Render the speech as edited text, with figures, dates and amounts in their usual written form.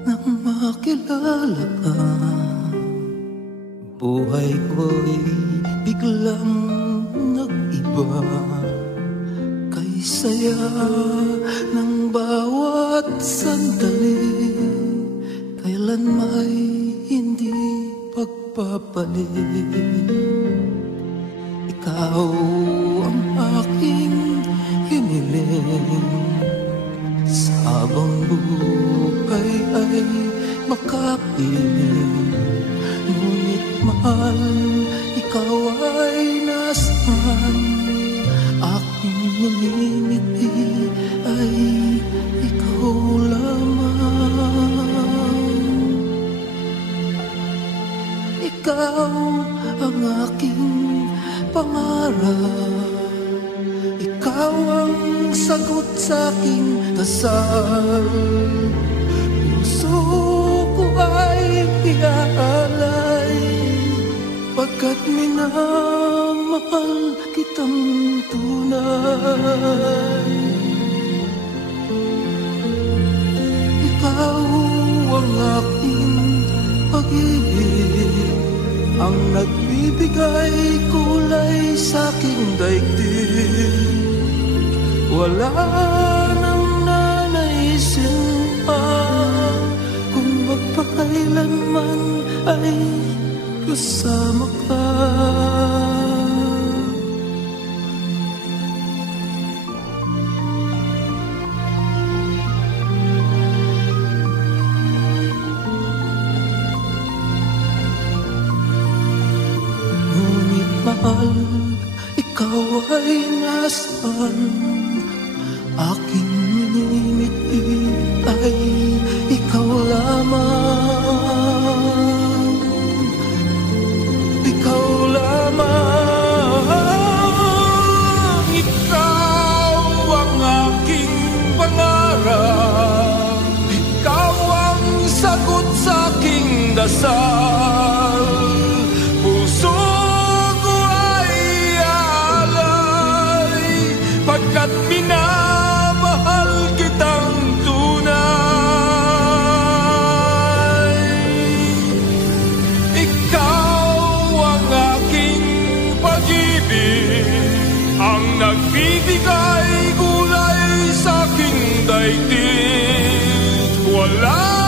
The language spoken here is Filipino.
Nang makilala ka, buhay ko'y biglang nag-iba. Kay saya ng bawat sandali, kailan may hindi pagpapalit. Ikaw ang aking hiniling, habang buhay ay makapiling. Ngunit mahal, ikaw ay nasaan? Aking ngumingiti ay ikaw lamang. Ikaw ang aking pangarap, ikaw ang sagot sa aking dasal. Puso ko ay iaalay, pagkat minamahal kitang tunay. Ikaw ang aking pag-ibig, ang nagbibigay kulay sa aking daigdig. Wala nang nanaisin pa kung magpakailanman ay kasama ka. Ngunit mahal, ikaw ay nasaan? Aking minimiti ay ikaw lamang. Ikaw lamang. Ikaw ang aking pangarap, ikaw ang sagot sa aking dasal. Puso ko ay alay, pagkat minamahal kitang tunay. Ikaw ang aking pag-ibig, ang nagbibigay kulay sa aking daigdig. Wala